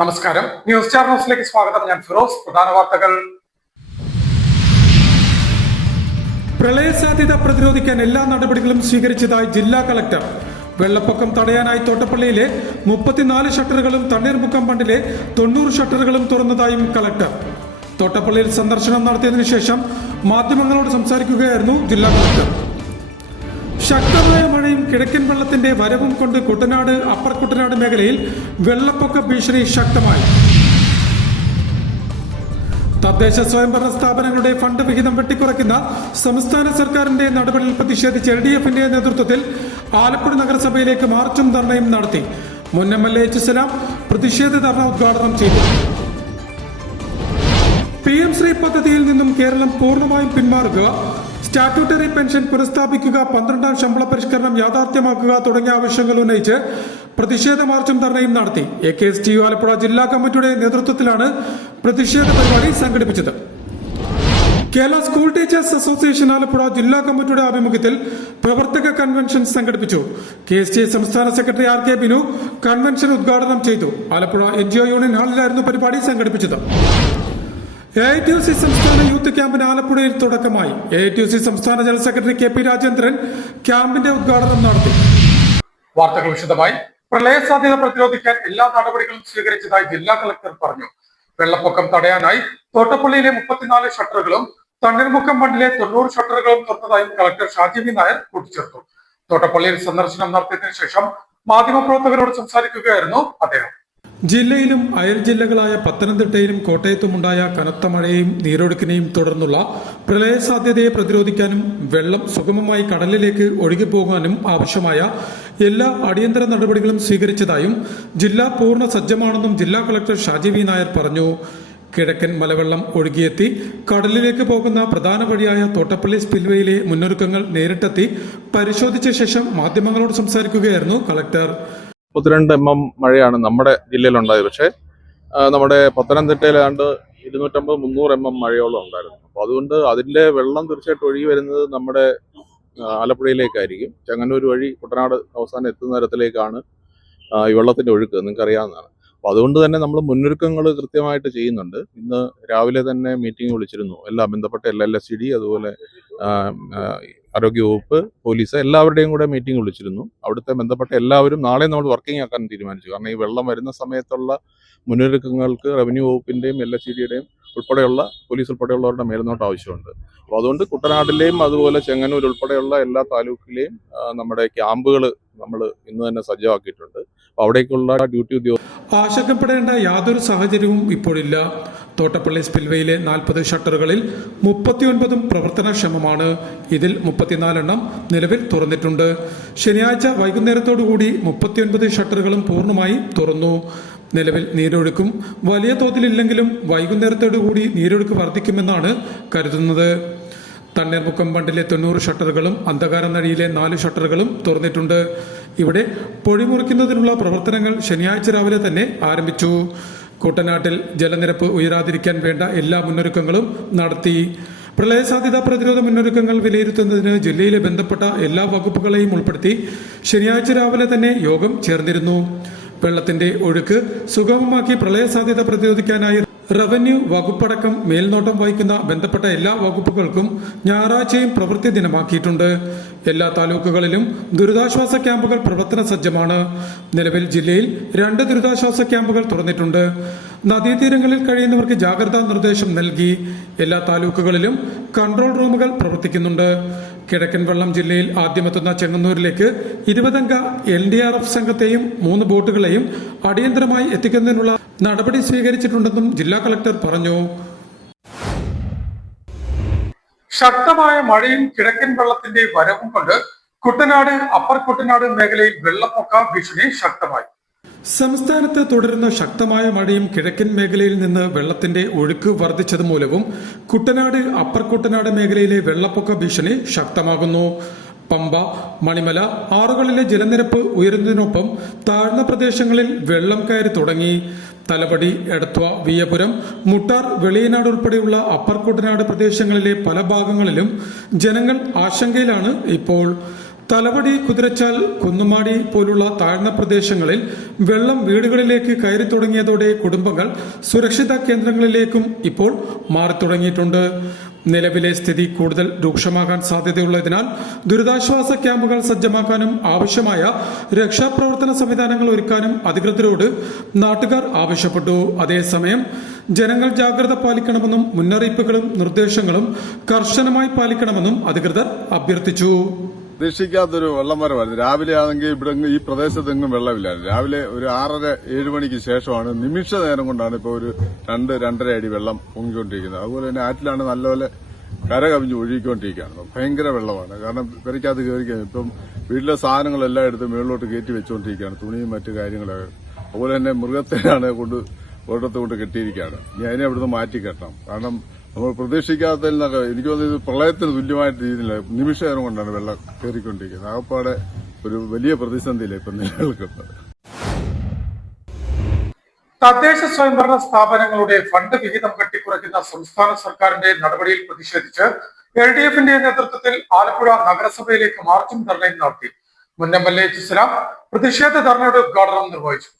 നമസ്കാരം. News star ന്യൂസിലേക്ക് സ്വാഗതം. ഞാൻ ഫിറോസ്. പ്രധാന വാർത്തകൾ. പ്രളയ സാധ്യത പ്രതിരോധിക്കാൻ എല്ലാ നടപടികളും സ്വീകരിച്ചതായി ജില്ലാ കളക്ടർ. വെള്ളപ്പൊക്കം തടയാനായി തോട്ടപ്പള്ളിയിലെ 34 ഷട്ടറുകളും തണ്ണീർമുക്കം ബണ്ടിലെ 90 ഷട്ടറുകളും തുറന്നതായും കളക്ടർ. തോട്ടപ്പള്ളിയിൽ സന്ദർശനം നടത്തിയതിനു ശേഷം മാധ്യമങ്ങളോട് സംസാരിക്കുകയായിരുന്നു ജില്ലാ കളക്ടർ. ശക്തമായ മഴയും കിഴക്കൻ വെള്ളത്തിന്റെ വരവും കൊണ്ട് കുട്ടനാട് അപ്പർ കുട്ടനാട് മേഖലയിൽ വെള്ളപ്പൊക്ക ഭീഷണി ശക്തമായി. തദ്ദേശ സ്വയംഭരണ സ്ഥാപനങ്ങളുടെ ഫണ്ട് വിഹിതം വെട്ടിക്കുറയ്ക്കുന്ന സംസ്ഥാന സർക്കാരിന്റെ നടപടിയിൽ പ്രതിഷേധിച്ച് LDF-ന്റെ നേതൃത്വത്തിൽ ആലപ്പുഴ നഗരസഭയിലേക്ക് മാർച്ചും ധർണയും നടത്തി. മുൻ MLA H. സലാം പ്രതിഷേധ ധർണ ഉദ്ഘാടനം ചെയ്തു. PM ശ്രീ പദ്ധതിയിൽ നിന്നും കേരളം പൂർണ്ണമായും പിന്മാറുക, സ്റ്റാറ്റ്യൂട്ടറി പെൻഷൻ പുനഃസ്ഥാപിക്കുക, 12ാം ശമ്പള പരിഷ്കരണം യാഥാർത്ഥ്യമാക്കുക തുടങ്ങിയ ആവശ്യങ്ങൾ ഉന്നയിച്ച് പ്രതിഷേധ മാർച്ചും ധർണയും നടത്തി. AKSTU ആലപ്പുഴ ജില്ലാ കമ്മിറ്റിയുടെ നേതൃത്വത്തിലാണ് പ്രതിഷേധ പരിപാടി സംഘടിപ്പിച്ചത്. Kerala school teachers association Alappuzha ജില്ലാ കമ്മിറ്റിയുടെ ആഭിമുഖ്യത്തിൽ പ്രവർത്തക കൺവെൻഷൻ സംഘടിപ്പിച്ചു. KSTU സംസ്ഥാന സെക്രട്ടറി RK ബിനു കൺവെൻഷൻ ഉദ്ഘാടനം ചെയ്തു. ആലപ്പുഴ NGO യൂണിയൻ ഹാളിലായിരുന്നു പരിപാടി സംഘടിപ്പിച്ചത്. AITUC സംസ്ഥാന യൂത്ത് ക്യാമ്പിന് ആലപ്പുഴയിൽ തുടക്കമായി. AITUC സംസ്ഥാന ജനറൽ സെക്രട്ടറി KP രാജേന്ദ്രൻ ക്യാമ്പിന്റെ ഉദ്ഘാടനം നടത്തി. വാർത്തകൾ വിശദമായി. പ്രളയ സാധ്യത പ്രതിരോധിക്കാൻ എല്ലാ നടപടികളും സ്വീകരിച്ചതായി ജില്ലാ കളക്ടർ പറഞ്ഞു. വെള്ളപ്പൊക്കം തടയാനായി തോട്ടപ്പള്ളിയിലെ 34 ഷട്ടറുകളും തണ്ണീർമുക്കം ബണ്ടിലെ 90 ഷട്ടറുകളും തുറന്നതായും കളക്ടർ ഷാജി വി നായർ കൂട്ടിച്ചേർത്തു. തോട്ടപ്പള്ളിയിൽ സന്ദർശനം നടത്തിയതിനു ശേഷം മാധ്യമപ്രവർത്തകരോട് സംസാരിക്കുകയായിരുന്നു അദ്ദേഹം. ജില്ലയിലും അയൽ ജില്ലകളായ പത്തനംതിട്ടയിലും കോട്ടയത്തുമുണ്ടായ കനത്ത മഴയെയും നീരൊഴുക്കിനെയും തുടർന്നുള്ള പ്രളയ സാധ്യതയെ പ്രതിരോധിക്കാനും വെള്ളം സുഗമമായി കടലിലേക്ക് ഒഴുകിപ്പോകാനും ആവശ്യമായ എല്ലാ അടിയന്തര നടപടികളും സ്വീകരിച്ചതായും ജില്ല പൂർണ്ണ സജ്ജമാണെന്നും ജില്ലാ കളക്ടർ ഷാജി വി നായർ പറഞ്ഞു. കിഴക്കൻ മലവെള്ളം ഒഴുകിയെത്തി കടലിലേക്ക് പോകുന്ന പ്രധാന വഴിയായ തോട്ടപ്പള്ളി സ്പിൽവേയിലെ മുന്നൊരുക്കങ്ങൾ നേരിട്ടെത്തി പരിശോധിച്ച ശേഷം മാധ്യമങ്ങളോട് സംസാരിക്കുകയായിരുന്നു കളക്ടർ. 32 mm മഴയാണ് നമ്മുടെ ജില്ലയിലുണ്ടായത്. പക്ഷേ നമ്മുടെ പത്തനംതിട്ടയിൽ ഏതാണ്ട് 250-300 mm മഴയോളം ഉണ്ടായിരുന്നു. അപ്പോൾ അതുകൊണ്ട് അതിൻ്റെ വെള്ളം തീർച്ചയായിട്ടും ഒഴുകി വരുന്നത് നമ്മുടെ ആലപ്പുഴയിലേക്കായിരിക്കും. ചെങ്ങന്നൂർ വഴി കുട്ടനാട് അവസാനം എത്തുന്ന തരത്തിലേക്കാണ് ഈ വെള്ളത്തിൻ്റെ ഒഴുക്ക്, നിങ്ങൾക്ക് അറിയാവുന്നതാണ്. അപ്പോൾ അതുകൊണ്ട് തന്നെ നമ്മൾ മുന്നൊരുക്കങ്ങൾ കൃത്യമായിട്ട് ചെയ്യുന്നുണ്ട്. ഇന്ന് രാവിലെ തന്നെ മീറ്റിംഗ് വിളിച്ചിരുന്നു. എല്ലാ ബന്ധപ്പെട്ട LLSD, അതുപോലെ ആരോഗ്യവകുപ്പ്, പോലീസ്, എല്ലാവരുടെയും കൂടെ മീറ്റിംഗ് വിളിച്ചിരുന്നു. അവിടുത്തെ ബന്ധപ്പെട്ട എല്ലാവരും നാളെ നമ്മൾ വർക്കിംഗ് ആക്കാൻ തീരുമാനിച്ചു. കാരണം ഈ വെള്ളം വരുന്ന സമയത്തുള്ള മുന്നൊരുക്കങ്ങൾക്ക് റവന്യൂ വകുപ്പിൻ്റെയും LSDയുടെയും ഉൾപ്പെടെയുള്ള പോലീസ് ഉൾപ്പെടെയുള്ളവരുടെ മേൽനോട്ടം ആവശ്യമുണ്ട്. അപ്പോൾ അതുകൊണ്ട് കുട്ടനാട്ടിലെയും അതുപോലെ ചെങ്ങന്നൂർ ഉൾപ്പെടെയുള്ള എല്ലാ താലൂക്കിലെയും നമ്മുടെ ക്യാമ്പുകൾ നമ്മൾ ഇന്ന് തന്നെ സജ്ജമാക്കിയിട്ടുണ്ട്. അപ്പോൾ അവിടേക്കുള്ള ഡ്യൂട്ടി ഉദ്യോഗസ്ഥർ ആശങ്കപ്പെടേണ്ട യാതൊരു സാഹചര്യവും ഇപ്പോഴില്ല. തോട്ടപ്പള്ളി സ്പിൽവേയിലെ 40 ഷട്ടറുകളിൽ 39 പ്രവർത്തനക്ഷമമാണ്. ഇതിൽ 34 നിലവിൽ തുറന്നിട്ടുണ്ട്. ശനിയാഴ്ച വൈകുന്നേരത്തോടുകൂടി 39 ഷട്ടറുകളും പൂർണ്ണമായി തുറന്നു. നിലവിൽ നീരൊഴുക്കും വലിയ തോതിലില്ലെങ്കിലും വൈകുന്നേരത്തോടുകൂടി നീരൊഴുക്ക് വർദ്ധിക്കുമെന്നാണ് കരുതുന്നത്. തണ്ണീർമുക്കം ബണ്ടിലെ 90 ഷട്ടറുകളും അന്ധകാര നഴിയിലെ 4 ഷട്ടറുകളും തുറന്നിട്ടുണ്ട്. ഇവിടെ പൊഴിമുറിക്കുന്നതിനുള്ള പ്രവർത്തനങ്ങൾ ശനിയാഴ്ച രാവിലെ തന്നെ ആരംഭിച്ചു. കുട്ടനാട്ടിൽ ജലനിരപ്പ് ഉയരാതിരിക്കാൻ വേണ്ട എല്ലാ മുന്നൊരുക്കങ്ങളും നടത്തി. പ്രളയ സാധ്യതാ പ്രതിരോധ മുന്നൊരുക്കങ്ങൾ വിലയിരുത്തുന്നതിന് ജില്ലയിലെ ബന്ധപ്പെട്ട എല്ലാ വകുപ്പുകളെയും ഉൾപ്പെടുത്തി ശനിയാഴ്ച രാവിലെ തന്നെ യോഗം ചേർന്നിരുന്നു. വെള്ളത്തിന്റെ ഒഴുക്ക് സുഗമമാക്കി പ്രളയ സാധ്യത പ്രതിരോധിക്കാനായി റവന്യൂ വകുപ്പടക്കം മേൽനോട്ടം വഹിക്കുന്ന ബന്ധപ്പെട്ട എല്ലാ വകുപ്പുകൾക്കും ഞായറാഴ്ചയും പ്രവൃത്തി ദിനമാക്കിയിട്ടുണ്ട്. എല്ലാ താലൂക്കുകളിലും ദുരിതാശ്വാസ ക്യാമ്പുകൾ പ്രവർത്തന സജ്ജമാണ്. നിലവിൽ ജില്ലയിൽ 2 ദുരിതാശ്വാസ ക്യാമ്പുകൾ തുറന്നിട്ടുണ്ട്. നദീതീരങ്ങളിൽ കഴിയുന്നവർക്ക് ജാഗ്രതാ നിർദ്ദേശം നൽകി. എല്ലാ താലൂക്കുകളിലും കൺട്രോൾ റൂമുകൾ പ്രവർത്തിക്കുന്നുണ്ട്. കിഴക്കൻ വെള്ളം ജില്ലയിൽ ആദ്യമെത്തുന്ന ചെങ്ങന്നൂരിലേക്ക് 20 അംഗ LDRF സംഘത്തെയും 3 ബോട്ടുകളെയും അടിയന്തരമായി എത്തിക്കുന്നതിനുള്ള നടപടി സ്വീകരിച്ചിട്ടുണ്ടെന്നും ജില്ലാ കളക്ടർ പറഞ്ഞു. ശക്തമായ മഴയും കിഴക്കൻ വെള്ളത്തിന്റെ വരവും കൊണ്ട് കുട്ടനാട് അപ്പർ കുട്ടനാട് മേഖലയിൽ വെള്ളപ്പൊക്ക ഭീഷണി ശക്തമായി. സംസ്ഥാനത്ത് തുടരുന്ന ശക്തമായ മഴയും കിഴക്കൻ മേഖലയിൽ നിന്ന് വെള്ളത്തിന്റെ ഒഴുക്ക് വർദ്ധിച്ചത് മൂലവും കുട്ടനാട് അപ്പർ കുട്ടനാട് മേഖലയിലെ വെള്ളപ്പൊക്ക ഭീഷണി ശക്തമാകുന്നു. പമ്പ, മണിമല ആറുകളിലെ ജലനിരപ്പ് ഉയരുന്നതിനൊപ്പം താഴ്ന്ന പ്രദേശങ്ങളിൽ വെള്ളം കയറി തുടങ്ങി. തലവടി, എടത്വ, വിയപുരം, മുട്ടാർ, വെളിയനാട് ഉൾപ്പെടെയുള്ള അപ്പർ കുട്ടനാട് പ്രദേശങ്ങളിലെ പല ഭാഗങ്ങളിലും ജനങ്ങൾ ആശങ്കയിലാണ് ഇപ്പോൾ. തലവടി, കുതിരച്ചാൽ, കുന്നുമാടി പോലുള്ള താഴ്ന്ന പ്രദേശങ്ങളിൽ വെള്ളം വീടുകളിലേക്ക് കയറി തുടങ്ങിയതോടെ കുടുംബങ്ങൾ സുരക്ഷിത കേന്ദ്രങ്ങളിലേക്കും ഇപ്പോൾ മാറിത്തുടങ്ങിയിട്ടുണ്ട്. നിലവിലെ സ്ഥിതി കൂടുതൽ രൂക്ഷമാകാൻ സാധ്യതയുള്ളതിനാൽ ദുരിതാശ്വാസ ക്യാമ്പുകൾ സജ്ജമാക്കാനും ആവശ്യമായ രക്ഷാപ്രവർത്തന സംവിധാനങ്ങൾ ഒരുക്കാനും അധികൃതരോട് നാട്ടുകാർ ആവശ്യപ്പെട്ടു. അതേസമയം ജനങ്ങൾ ജാഗ്രത പാലിക്കണമെന്നും മുന്നറിയിപ്പുകളും നിർദ്ദേശങ്ങളും കർശനമായി പാലിക്കണമെന്നും അധികൃതർ അഭ്യർത്ഥിച്ചു. പ്രതീക്ഷിക്കാത്തൊരു വെള്ളം വരവായിരുന്നു. രാവിലെ ആണെങ്കിൽ ഇവിടെ ഈ പ്രദേശത്തെങ്ങും വെള്ളമില്ലായിരുന്നു. രാവിലെ ഒരു 6:30-7 മണിക്ക് ശേഷമാണ് നിമിഷ നേരം കൊണ്ടാണ് ഇപ്പോൾ ഒരു 2-2.5 അടി വെള്ളം പൊങ്ങിക്കൊണ്ടിരിക്കുന്നത്. അതുപോലെ തന്നെ ആറ്റിലാണ് നല്ലപോലെ കര കവിഞ്ഞ് ഒഴുകിക്കൊണ്ടിരിക്കുകയാണ്. ഭയങ്കര വെള്ളമാണ്. കാരണം പെരയ്ക്കകത്ത് കയറിക്കാൻ ഇപ്പം വീട്ടിലെ സാധനങ്ങളെല്ലാം എടുത്ത് മുകളിലോട്ട് കയറ്റി വെച്ചുകൊണ്ടിരിക്കുകയാണ്. തുണിയും മറ്റു കാര്യങ്ങളൊക്കെ. അതുപോലെ തന്നെ മൃഗത്തെയാണ് ഒരിടത്ത് കൊണ്ട് കെട്ടിയിരിക്കുകയാണ്. ഇനി അതിനെ അവിടുന്ന് മാറ്റി കെട്ടണം. കാരണം നമ്മൾ പ്രതീക്ഷിക്കാത്തതിൽ നിന്നൊക്കെ എനിക്ക് തോന്നുന്നത് ഇത് പ്രളയത്തിന് തുല്യമായിട്ട് രീതിയിൽ നിമിഷ നേരം കൊണ്ടാണ് വെള്ളം കയറിക്കൊണ്ടിരിക്കുന്നത്. ആകപ്പാടെ ഒരു വലിയ പ്രതിസന്ധിയില്ല ഇപ്പം നിലനിൽക്കുന്നത്. തദ്ദേശ സ്വയംഭരണ സ്ഥാപനങ്ങളുടെ ഫണ്ട് വിഹിതം വെട്ടിക്കുറയ്ക്കുന്ന സംസ്ഥാന സർക്കാരിന്റെ നടപടിയിൽ പ്രതിഷേധിച്ച് LDFന്റെ നേതൃത്വത്തിൽ ആലപ്പുഴ നഗരസഭയിലേക്ക് മാർച്ചും ധർണയും നടത്തി. മുൻ MLA ഇസ്ലാം പ്രതിഷേധ ധർണയുടെ ഉദ്ഘാടനം നിർവഹിച്ചു.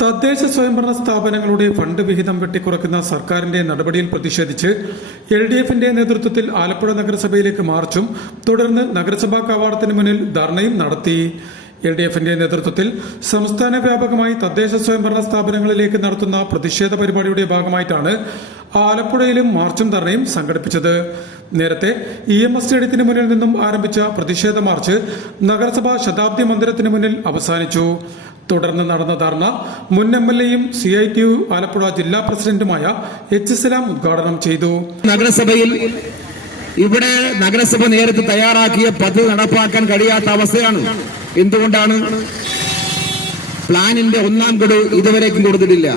തദ്ദേശ സ്വയംഭരണ സ്ഥാപനങ്ങളുടെ ഫണ്ട് വിഹിതം വെട്ടിക്കുറയ്ക്കുന്ന സർക്കാരിന്റെ നടപടിയിൽ പ്രതിഷേധിച്ച് LDFന്റെ നേതൃത്വത്തിൽ ആലപ്പുഴ നഗരസഭയിലേക്ക് മാർച്ചും തുടർന്ന് നഗരസഭാ കവാടത്തിന് മുന്നിൽ ധർണയും നടത്തി. LDFന്റെ നേതൃത്വത്തിൽ സംസ്ഥാന വ്യാപകമായി തദ്ദേശ സ്വയംഭരണ സ്ഥാപനങ്ങളിലേക്ക് നടത്തുന്ന പ്രതിഷേധ പരിപാടിയുടെ ഭാഗമായിട്ടാണ് ആലപ്പുഴയിലും മാർച്ചും ധർണയും സംഘടിപ്പിച്ചത്. നേരത്തെ EMS സ്റ്റേഡിയത്തിന് മുന്നിൽ നിന്നും ആരംഭിച്ച പ്രതിഷേധ മാർച്ച് നഗരസഭാ ശതാബ്ദി മന്ദിരത്തിന് മുന്നിൽ അവസാനിച്ചു. തുടർന്ന് നടന്ന ധർണ മുൻ MLAയും CITU ആലപ്പുഴ ജില്ലാ പ്രസിഡന്റുമായ ഇസ്ലാം ഉദ്ഘാടനം ചെയ്തു. നഗരസഭയിൽ ഇവിടെ നഗരസഭ നേരത്തെ തയ്യാറാക്കിയ പദ്ധതി നടപ്പാക്കാൻ കഴിയാത്ത അവസ്ഥയാണ്. എന്തുകൊണ്ടാണ്? പ്ലാനിന്റെ 1ാം ഗഡു ഇതുവരേക്കും കൊടുത്തിട്ടില്ല.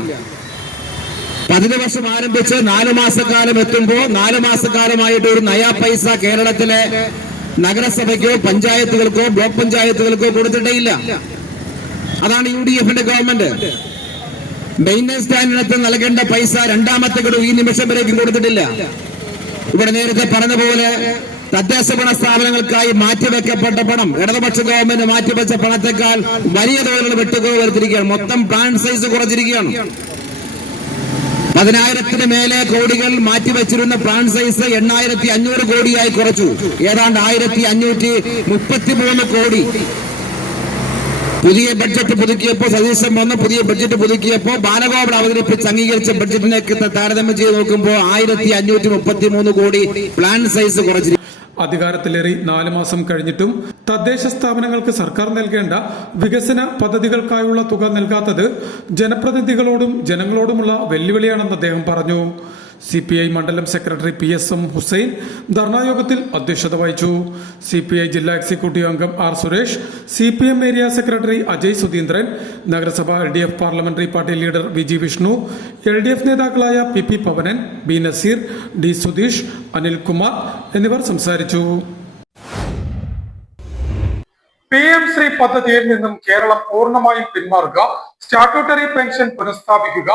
പദ്ധതി വർഷം ആരംഭിച്ച് 4 മാസക്കാലം എത്തുമ്പോൾ 4 മാസക്കാലമായിട്ട് ഒരു നയാ പൈസ കേരളത്തിലെ നഗരസഭയ്ക്കോ പഞ്ചായത്തുകൾക്കോ ബ്ലോക്ക് പഞ്ചായത്തുകൾക്കോ കൊടുത്തിട്ടേയില്ല. അതാണ് UDFന്റെ ഗവൺമെന്റ്. മെയിൻ്റനൻസ് സ്റ്റാൻഡിനകത്ത് നൽകേണ്ട പൈസ 2ാമത്തെ ഗഡു ഈ നിമിഷം വരേക്കും കൊടുത്തിട്ടില്ല. ഇവിടെ നേരത്തെ പറഞ്ഞ പോലെ തദ്ദേശ ഭരണ സ്ഥാപനങ്ങൾക്കായി മാറ്റിവെക്കപ്പെട്ട പണം ഇടതുപക്ഷ ഗവൺമെന്റ് മാറ്റിവെച്ച പണത്തെക്കാൾ വലിയ തോതിലുള്ള വെട്ടുകുറവ് വരുത്തിയിരിക്കുകയാണ്. മൊത്തം പ്ലാൻ സൈസ് കുറച്ചിരിക്കുകയാണ്. 10,000-ന് മേലെ കോടികൾ മാറ്റിവെച്ചിരുന്ന പ്ലാൻ സൈസ് 8,500 കോടിയായി കുറച്ചു. ഏതാണ്ട് 1,533 കോടി. പുതിയ ബഡ്ജറ്റ് പുതുക്കിയപ്പോൾ സതീശൻ വന്ന് പുതിയ ബഡ്ജറ്റ് പുതുക്കിയപ്പോൾ ബാലഗോപാൽ അവതരിപ്പിച്ച് അംഗീകരിച്ച ബഡ്ജറ്റിനൊക്കെ താരതമ്യം ചെയ്ത് നോക്കുമ്പോൾ 1,533 കോടി പ്ലാൻ സൈസ് കുറച്ചിരിക്കും. അധികാരത്തിലേറി 4 മാസം കഴിഞ്ഞിട്ടും തദ്ദേശ സ്ഥാപനങ്ങൾക്ക് സർക്കാർ നൽകേണ്ട വികസന പദ്ധതികൾക്കായുള്ള തുക നൽകാത്തത് ജനപ്രതിനിധികളോടും ജനങ്ങളോടുമുള്ള വെല്ലുവിളിയാണെന്ന് അദ്ദേഹം പറഞ്ഞു. CPI മണ്ഡലം സെക്രട്ടറി PSM ഹുസൈൻ ധർണായോഗത്തിൽ അധ്യക്ഷത വഹിച്ചു. CPI ജില്ലാ എക്സിക്യൂട്ടീവ് അംഗം R Suresh, CPM area secretary Ajay Sudheendran, നഗരസഭ LDF parliamentary party leader VG Vishnu, LDF നേതാക്കളായ PP Pavanan, B Naseer, D Sudheesh, Anilkumar എന്നിവർ സംസാരിച്ചു. PM ശ്രീ പദ്ധതിയിൽ നിന്നും കേരളം പൂർണ്ണമായും പിന്മാറുക, സ്റ്റാറ്റ്യൂട്ടറി പെൻഷൻ പുനഃസ്ഥാപിക്കുക,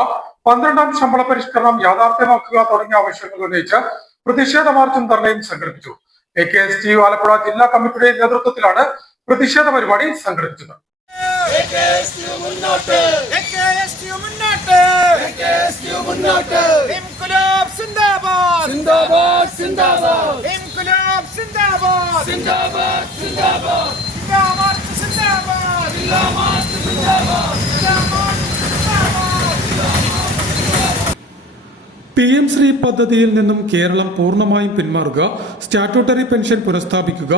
12ാം ശമ്പള പരിഷ്കരണം യാഥാർത്ഥ്യമാക്കുക തുടങ്ങിയ ആവശ്യങ്ങൾ ഉന്നയിച്ച് പ്രതിഷേധ മാർച്ചും ധർണയും സംഘടിപ്പിച്ചു. AKSTU ആലപ്പുഴ ജില്ലാ കമ്മിറ്റിയുടെ നേതൃത്വത്തിലാണ് പ്രതിഷേധ പരിപാടി സംഘടിപ്പിച്ചത്. PM ശ്രീ പദ്ധതിയിൽ നിന്നും കേരളം പൂർണ്ണമായും പിന്മാറുക, സ്റ്റാറ്റ്യൂട്ടറി പെൻഷൻ പുനഃസ്ഥാപിക്കുക,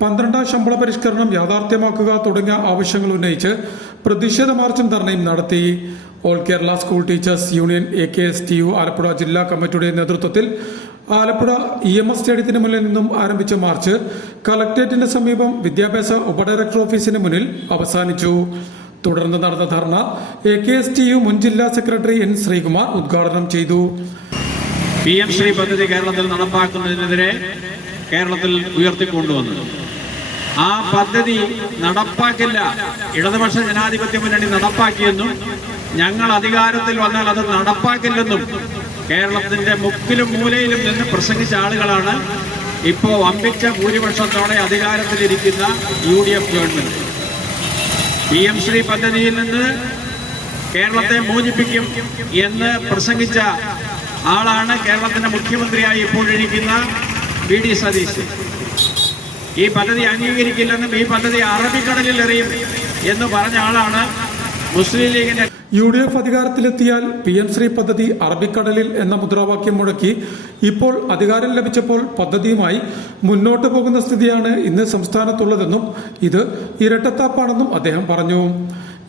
12ാം ശമ്പള പരിഷ്കരണം യാഥാർത്ഥ്യമാക്കുക തുടങ്ങിയ ആവശ്യങ്ങൾ ഉന്നയിച്ച് പ്രതിഷേധ മാർച്ചും ധർണയും നടത്തി. All Kerala school teachers union AKSTU Alappuzha ജില്ലാ കമ്മിറ്റിയുടെ നേതൃത്വത്തിൽ ആലപ്പുഴ EMS സ്റ്റേഡിയത്തിന് മുന്നിൽ നിന്നും ആരംഭിച്ച മാർച്ച് കളക്ടറേറ്റിന് സമീപം വിദ്യാഭ്യാസ ഉപഡയറക്ടർ ഓഫീസിന് മുന്നിൽ അവസാനിച്ചു. തുടർന്ന് നടന്ന ധർണ AKSTU മുൻ ജില്ലാ സെക്രട്ടറി N. ശ്രീകുമാർ ഉദ്ഘാടനം ചെയ്തു. PM ശ്രീ പദ്ധതി കേരളത്തിൽ നടപ്പാക്കുന്നതിനെതിരെ കേരളത്തിൽ ഉയർത്തിക്കൊണ്ടുവന്നു. ആ പദ്ധതി നടപ്പാക്കില്ല, ഇടതുപക്ഷ ജനാധിപത്യ മുന്നണി നടപ്പാക്കിയെന്നും ഞങ്ങൾ അധികാരത്തിൽ വന്നാൽ അത് നടപ്പാക്കില്ലെന്നും കേരളത്തിന്റെ മുക്കിലും മൂലയിലും നിന്ന് പ്രസംഗിച്ച ആളുകളാണ് ഇപ്പോൾ വമ്പിച്ച ഭൂരിപക്ഷത്തോടെ അധികാരത്തിലിരിക്കുന്ന UDF ഗവൺമെന്റ്. PM ശ്രീ പദ്ധതിയിൽ നിന്ന് കേരളത്തെ മോചിപ്പിക്കും എന്ന് പ്രസംഗിച്ച ആളാണ് കേരളത്തിന്റെ മുഖ്യമന്ത്രിയായി ഇപ്പോഴിരിക്കുന്ന VD സതീശൻ. ഈ പദ്ധതി അംഗീകരിക്കില്ലെന്നും ഈ പദ്ധതി അറബിക്കടലിൽ എറിയും എന്ന് പറഞ്ഞ ആളാണ് മുസ്ലിം ലീഗിന്റെ. UDF അധികാരത്തിലെത്തിയാൽ PM ശ്രീ പദ്ധതി അറബിക്കടലിൽ എന്ന മുദ്രാവാക്യം മുഴക്കി ഇപ്പോൾ അധികാരം ലഭിച്ചപ്പോൾ പദ്ധതിയുമായി മുന്നോട്ടു പോകുന്ന സ്ഥിതിയാണ് ഇന്ന് സംസ്ഥാനത്തുള്ളതെന്നും ഇത് ഇരട്ടത്താപ്പാണെന്നും അദ്ദേഹം പറഞ്ഞു.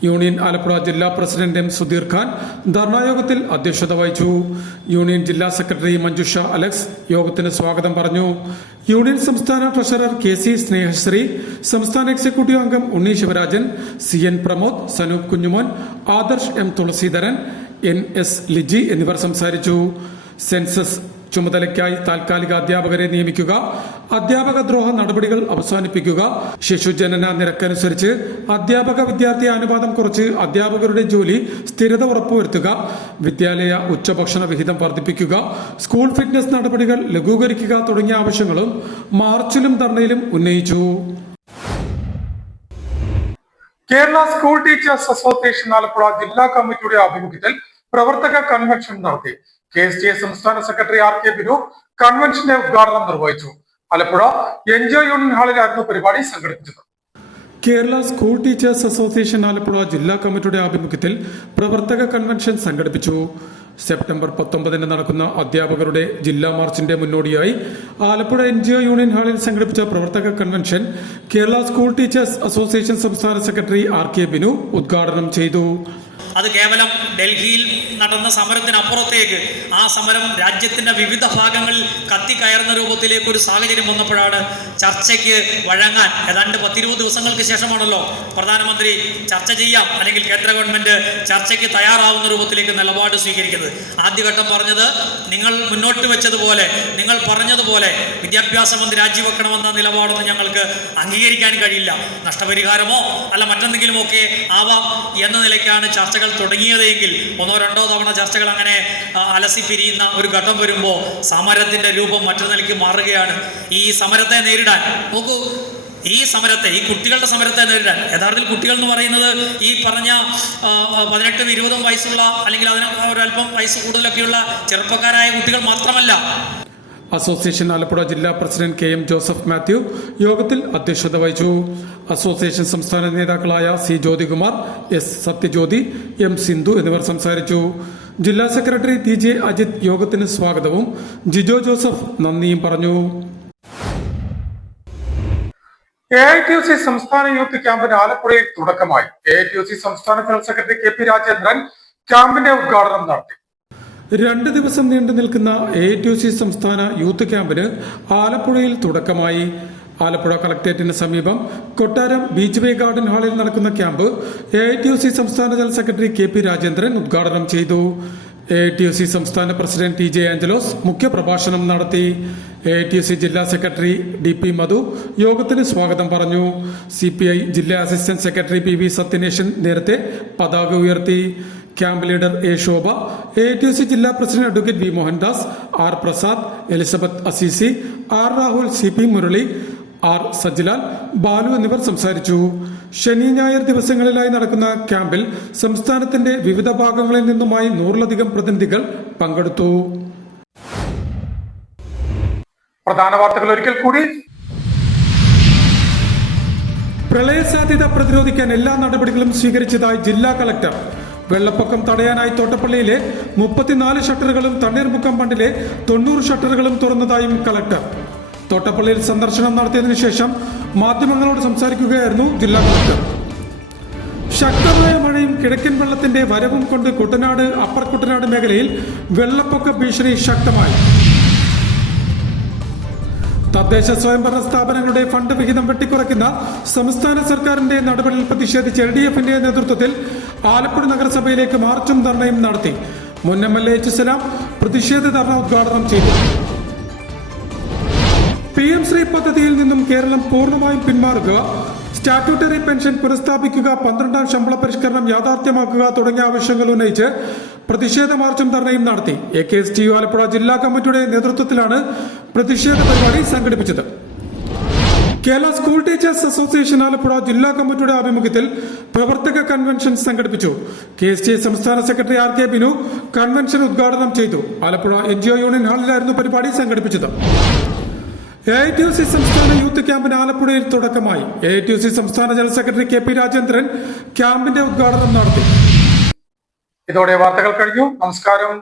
യൂണിയൻ ആലപ്പുഴ ജില്ലാ പ്രസിഡന്റ് M. സുധീർ ഖാൻ ധർണായോഗത്തിൽ അധ്യക്ഷത വഹിച്ചു. യൂണിയൻ ജില്ലാ സെക്രട്ടറി മഞ്ജുഷ അലക്സ് യോഗത്തിന് സ്വാഗതം പറഞ്ഞു. യൂണിയൻ സംസ്ഥാന ട്രഷറർ KC സ്നേഹശ്രീ, സംസ്ഥാന എക്സിക്യൂട്ടീവ് അംഗം ഉണ്ണി Sivarajan, CN Pramod, Sanoop Kunjumon, Adarsh M. Thulaseedharan, NS Liji എന്നിവർ സംസാരിച്ചു. സെൻസസ് ചുമതലയ്ക്കായി താൽക്കാലിക അധ്യാപകരെ നിയമിക്കുക, അധ്യാപക ദ്രോഹ നടപടികൾ അവസാനിപ്പിക്കുക, ശിശുജനന നിരക്കനുസരിച്ച് അധ്യാപക വിദ്യാർത്ഥി അനുപാതം കുറച്ച് അധ്യാപകരുടെ ജോലി സ്ഥിരത ഉറപ്പുവരുത്തുക, വിദ്യാലയ ഉച്ചഭക്ഷണ വിഹിതം വർദ്ധിപ്പിക്കുക, സ്കൂൾ ഫിറ്റ്നസ് നടപടികൾ ലഘൂകരിക്കുക തുടങ്ങിയ ആവശ്യങ്ങളും മാർച്ചിലും ധർണയിലും ഉന്നയിച്ചു. Kerala school teachers association Alappuzha ജില്ലാ കമ്മിറ്റിയുടെ ആഭിമുഖ്യത്തിൽ പ്രവർത്തക കൺവെൻഷൻ നടത്തി. KSTA സംസ്ഥാന സെക്രട്ടറി RK ബിനു കൺവെൻഷന്റെ ഉദ്ഘാടനം നിർവഹിച്ചു. ആലപ്പുഴ NGO യൂണിയൻ ഹാളിലായിരുന്നു പരിപാടി സംഘടിപ്പിച്ചത്. Kerala school teachers association Alappuzha ജില്ലാ കമ്മിറ്റിയുടെ ആഭിമുഖ്യത്തിൽ പ്രവർത്തക കൺവെൻഷൻ സംഘടിപ്പിച്ചു. സെപ്റ്റംബർ 19 നടക്കുന്ന അധ്യാപകരുടെ ജില്ലാ മാർച്ചിന്റെ മുന്നോടിയായി ആലപ്പുഴ NGO യൂണിയൻ ഹാളിൽ സംഘടിപ്പിച്ച പ്രവർത്തക convention Kerala school teachers association സംസ്ഥാന സെക്രട്ടറി RK ബിനു ഉദ്ഘാടനം ചെയ്തു. അത് കേവലം ഡൽഹിയിൽ നടന്ന സമരത്തിനപ്പുറത്തേക്ക് ആ സമരം രാജ്യത്തിന്റെ വിവിധ ഭാഗങ്ങളിൽ കത്തിക്കയറുന്ന രൂപത്തിലേക്ക് ഒരു സാഹചര്യം വന്നപ്പോഴാണ് ചർച്ചയ്ക്ക് വഴങ്ങാൻ ഏതാണ്ട് 10-20 ദിവസങ്ങൾക്ക് ശേഷമാണല്ലോ പ്രധാനമന്ത്രി ചർച്ച ചെയ്യാം അല്ലെങ്കിൽ കേന്ദ്ര ഗവൺമെന്റ് ചർച്ചയ്ക്ക് തയ്യാറാവുന്ന രൂപത്തിലേക്ക് നിലപാട് സ്വീകരിക്കുന്നത്. ആദ്യഘട്ടം പറഞ്ഞത് നിങ്ങൾ മുന്നോട്ട് വെച്ചതുപോലെ, നിങ്ങൾ പറഞ്ഞതുപോലെ വിദ്യാഭ്യാസ മന്ത്രി രാജിവെക്കണമെന്ന നിലപാടൊന്നും ഞങ്ങൾക്ക് അംഗീകരിക്കാൻ കഴിയില്ല, നഷ്ടപരിഹാരമോ അല്ല മറ്റെന്തെങ്കിലുമോ ഒക്കെ ആവാം എന്ന നിലയ്ക്കാണ് ചർച്ചകൾ തുടങ്ങിയതെങ്കിൽ 1-2 തവണ ചർച്ചകൾ അങ്ങനെ അലസി പിരിയുന്ന ഒരു ഘട്ടം വരുമ്പോൾ സമരത്തിന്റെ രൂപം മറ്റൊരു നിലയ്ക്ക് മാറുകയാണ്. ഈ സമരത്തെ നേരിടാൻ നോക്കൂ, ഈ സമരത്തെ, ഈ കുട്ടികളുടെ സമരത്തെ നേരിടാൻ, യഥാർത്ഥത്തിൽ കുട്ടികൾ എന്ന് പറയുന്നത് ഈ പറഞ്ഞ 18-20 വയസ്സുള്ള അല്ലെങ്കിൽ അതിന് ഒരല്പം വയസ്സ് കൂടുതലൊക്കെയുള്ള ചെറുപ്പക്കാരായ കുട്ടികൾ മാത്രമല്ല. അസോസിയേഷൻ ആലപ്പുഴ ജില്ലാ പ്രസിഡന്റ് KM ജോസഫ് മാത്യു യോഗത്തിൽ അധ്യക്ഷത വഹിച്ചു. അസോസിയേഷൻ സംസ്ഥാന നേതാക്കളായ C. Jyothikumar, S. Sathyajyothi, M. Sindhu എന്നിവർ സംസാരിച്ചു. ജില്ലാ സെക്രട്ടറി TJ അജിത് യോഗത്തിന് സ്വാഗതവും ജിജോ ജോസഫ് നന്ദിയും പറഞ്ഞു. AITUC സംസ്ഥാന യൂത്ത് ക്യാമ്പിന് ആലപ്പുഴയിൽ തുടക്കമായി. AITUC സംസ്ഥാന ജനറൽ സെക്രട്ടറി KP രാജേന്ദ്രൻ ക്യാമ്പിന്റെ ഉദ്ഘാടനം നടത്തി. 2 ദിവസം നീണ്ടു നിൽക്കുന്ന AITUC സംസ്ഥാന യൂത്ത് ക്യാമ്പിന് ആലപ്പുഴയിൽ തുടക്കമായി. ആലപ്പുഴ കളക്ടറേറ്റിന് സമീപം കൊട്ടാരം ബീച്ച് വേ ഗാർഡൻ ഹാളിൽ നടക്കുന്ന ക്യാമ്പ് AITUC സംസ്ഥാന ജനറൽ സെക്രട്ടറി KP രാജേന്ദ്രൻ ഉദ്ഘാടനം ചെയ്തു. AITUC സംസ്ഥാന പ്രസിഡന്റ് TJ ആഞ്ചലോസ് മുഖ്യപ്രഭാഷണം നടത്തി. AITUC ജില്ലാ സെക്രട്ടറി DP മധു യോഗത്തിന് സ്വാഗതം പറഞ്ഞു. CPI ജില്ലാ അസിസ്റ്റന്റ് സെക്രട്ടറി PV സത്യനേശൻ നേരത്തെ പതാക ഉയർത്തി. Camp leader A. Shobha, AITUC ജില്ലാ president advocate V. Mohandas, R. Prasad, Elizabeth Assisi, R. Rahul, CP Murali, R. Sajilal, Balu എന്നിവർ സംസാരിച്ചു. ശനി ഞായർ ദിവസങ്ങളിലായി നടക്കുന്ന ക്യാമ്പിൽ സംസ്ഥാനത്തിന്റെ വിവിധ ഭാഗങ്ങളിൽ നിന്നുമായി 100-ലധികം പ്രതിനിധികൾ പങ്കെടുത്തു. പ്രധാന വാർത്തകൾ ഒരിക്കൽ കൂടി. പ്രളയ സാധ്യത പ്രതിരോധിക്കാൻ എല്ലാ നടപടികളും സ്വീകരിച്ചതായി ജില്ലാ കളക്ടർ. വെള്ളപ്പൊക്കം തടയാനായി തോട്ടപ്പള്ളിയിലെ 34 ഷട്ടറുകളും തണ്ണീർമുക്കം ബണ്ടിലെ 90 ഷട്ടറുകളും തുറന്നതായും കളക്ടർ. തോട്ടപ്പള്ളിയിൽ സന്ദർശനം നടത്തിയതിനു ശേഷം മാധ്യമങ്ങളോട് സംസാരിക്കുകയായിരുന്നു ജില്ലാ കളക്ടർ. ശക്തമായ മഴയും കിഴക്കൻ വെള്ളത്തിന്റെ വരവും കൊണ്ട് കുട്ടനാട്, അപ്പർ കുട്ടനാട് മേഖലയിൽ വെള്ളപ്പൊക്ക ഭീഷണി ശക്തമായി. തദ്ദേശ സ്വയംഭരണ സ്ഥാപനങ്ങളുടെ ഫണ്ട് വിഹിതം വെട്ടിക്കുറയ്ക്കുന്ന സംസ്ഥാന സർക്കാരിന്റെ നടപടിയിൽ പ്രതിഷേധിച്ച് LDF-ന്റെ നേതൃത്വത്തിൽ ആലപ്പുഴ നഗരസഭയിലേക്ക് മാർച്ചും ധർണയും നടത്തി. മുൻ MLA H. സലാം പ്രതിഷേധ ധർണ ഉദ്ഘാടനം ചെയ്തു. PM ശ്രീ പദ്ധതിയിൽ നിന്നും കേരളം പൂർണ്ണമായും പിന്മാറുക, സ്റ്റാറ്റ്യൂട്ടറി പെൻഷൻ പുനഃസ്ഥാപിക്കുക, 12ാം ശമ്പള പരിഷ്കരണം യാഥാർത്ഥ്യമാക്കുക തുടങ്ങിയ ആവശ്യങ്ങൾ ഉന്നയിച്ച് പ്രതിഷേധ മാർച്ചും ധർണയും നടത്തി. AKSTU ആലപ്പുഴ ജില്ലാ കമ്മിറ്റിയുടെ നേതൃത്വത്തിലാണ് പ്രതിഷേധ പരിപാടി സംഘടിപ്പിച്ചത്. Kerala school teachers association Alappuzha ജില്ലാ കമ്മിറ്റിയുടെ ആഭിമുഖ്യത്തിൽ പ്രവർത്തക കൺവെൻഷൻ സംഘടിപ്പിച്ചു. KSTU സംസ്ഥാന സെക്രട്ടറി RK ബിനു കൺവെൻഷൻ ഉദ്ഘാടനം ചെയ്തു. ആലപ്പുഴ NGO യൂണിയൻ ഹാളിലായിരുന്നു പരിപാടി സംഘടിപ്പിച്ചത്. AITUC സംസ്ഥാന യൂത്ത് ക്യാമ്പിന് ആലപ്പുഴയിൽ തുടക്കമായി. AITUC സംസ്ഥാന ജനറൽ സെക്രട്ടറി KP രാജേന്ദ്രൻ ക്യാമ്പിന്റെ ഉദ്ഘാടനം നടത്തി. ഇതോടെ വാർത്തകൾ കഴിഞ്ഞു. നമസ്കാരം.